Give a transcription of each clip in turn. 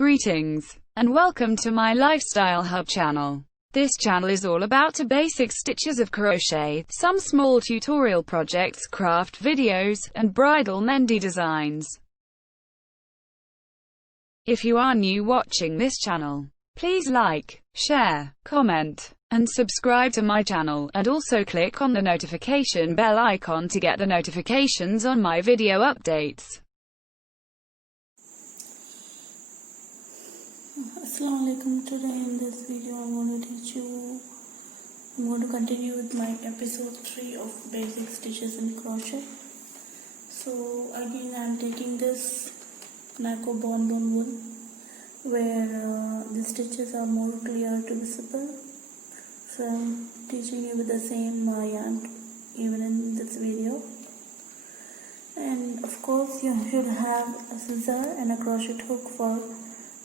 Greetings, and welcome to my Lifestyle Hub channel. This channel is all about the basic stitches of crochet, some small tutorial projects, craft videos, and bridal mehandi designs. If you are new watching this channel, please like, share, comment, and subscribe to my channel, and also click on the notification bell icon to get the notifications on my video updates. Assalamualaikum. Today in this video I'm going to continue with my episode 3 of basic stitches in crochet. So again I'm taking this Naco bonbon wool where the stitches are more clear to visible. So I'm teaching you with the same yarn even in this video. And of course you should have a scissor and a crochet hook for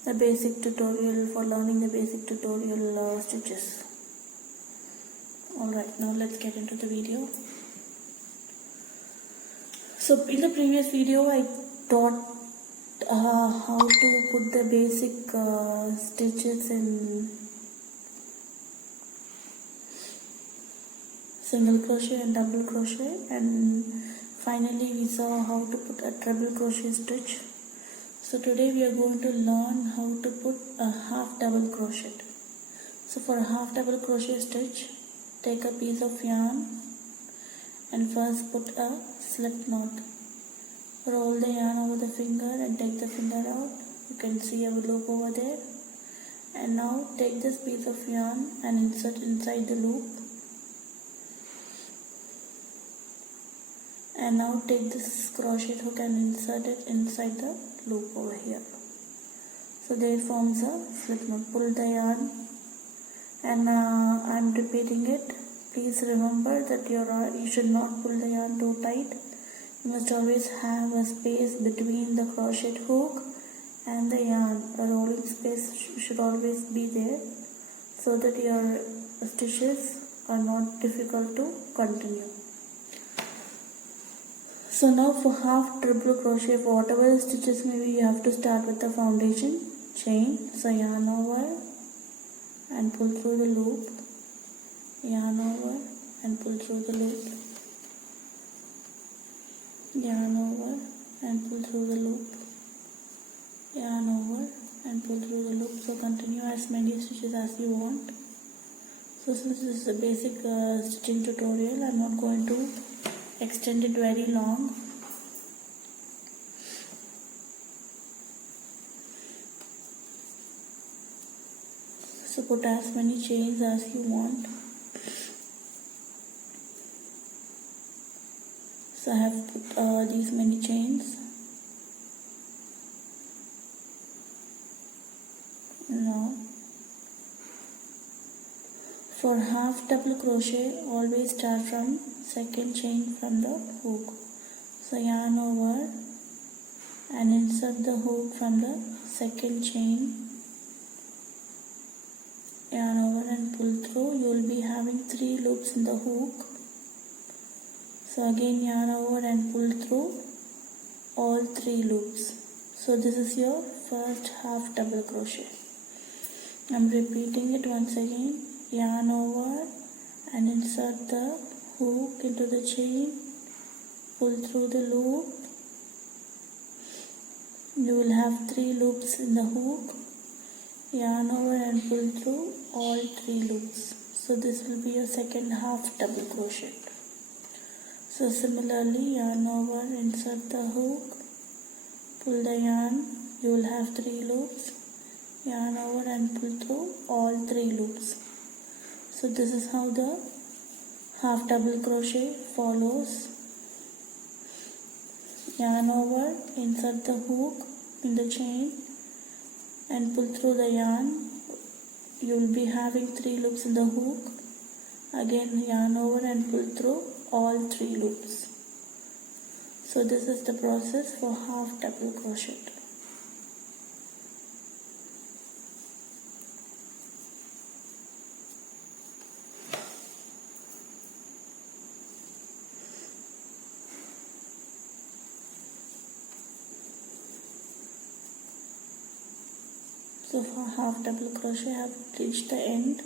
the basic tutorial, for learning the basic tutorial stitches. Alright, now let's get into the video. So in the previous video I taught how to put the basic stitches in single crochet and double crochet, and finally we saw how to put a treble crochet stitch. So today we are going to learn how to put a half double crochet. So for a half double crochet stitch, take a piece of yarn and first put a slip knot. Roll the yarn over the finger and take the finger out. You can see a loop over there. And now take this piece of yarn and insert inside the loop. And now take this crochet hook and insert it inside the loop over here. So there forms a slip knot. Pull the yarn, and I am repeating it. Please remember that you should not pull the yarn too tight. You must always have a space between the crochet hook and the yarn. A rolling space should always be there so that your stitches are not difficult to continue. So now for half treble crochet, for whatever stitches maybe, you have to start with the foundation chain. So yarn over and pull through the loop, yarn over and pull through the loop, yarn over and pull through the loop, yarn over and pull through the loop. So continue as many stitches as you want. So since this is a basic stitching tutorial, I am not going to extend it very long. So put as many chains as you want. So I have put these many chains. Now for half double crochet, always start from second chain from the hook. So yarn over and insert the hook from the second chain, yarn over and pull through. You will be having 3 loops in the hook. So again yarn over and pull through all 3 loops. So this is your first half double crochet. I am repeating it once again. Yarn over and insert the hook into the chain, pull through the loop. You will have 3 loops in the hook, yarn over and pull through all 3 loops. So this will be your second half double crochet. So similarly, yarn over, insert the hook, pull the yarn. You will have 3 loops, yarn over and pull through all 3 loops. So this is how the half double crochet follows. Yarn over, insert the hook in the chain and pull through the yarn. You will be having 3 loops in the hook. Again yarn over and pull through all 3 loops. So this is the process for half double crochet. So for half double crochet I have reached the end,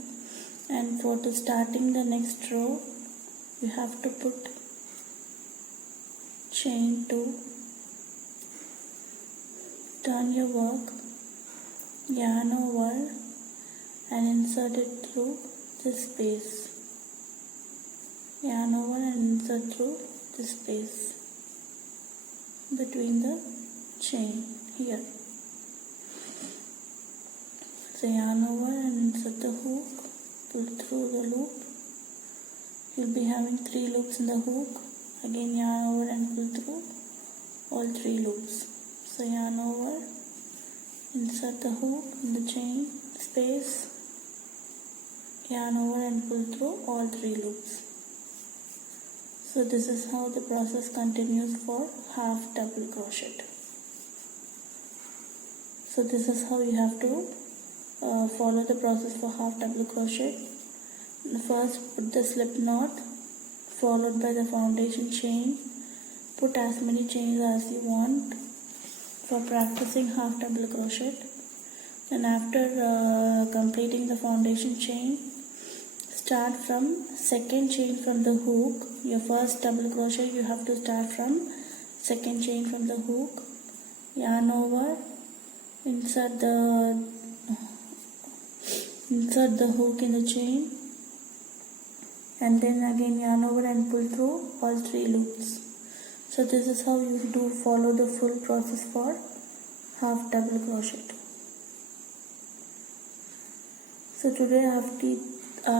and for the starting the next row you have to put chain 2, turn your work, yarn over and insert it through this space. Yarn over and insert through this space between the chain here. So yarn over and insert the hook, pull through the loop. You'll be having 3 loops in the hook. Again yarn over and pull through all 3 loops. So yarn over, insert the hook in the chain space, yarn over and pull through all 3 loops. So this is how the process continues for half double crochet. So this is how you have to follow the process for half double crochet. First put the slip knot followed by the foundation chain. Put as many chains as you want for practicing half double crochet. And after completing the foundation chain, start from second chain from the hook. Your first double crochet you have to start from second chain from the hook. Yarn over, insert the hook in the chain, and then again yarn over and pull through all 3 loops. So this is how you do follow the full process for half double crochet. So today I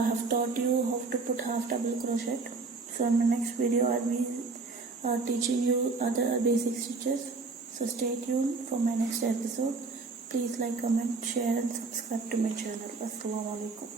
have taught you how to put half double crochet. So in the next video I will be teaching you other basic stitches. So stay tuned for my next episode. Please like, comment, share and subscribe to my channel. Assalamu alaikum.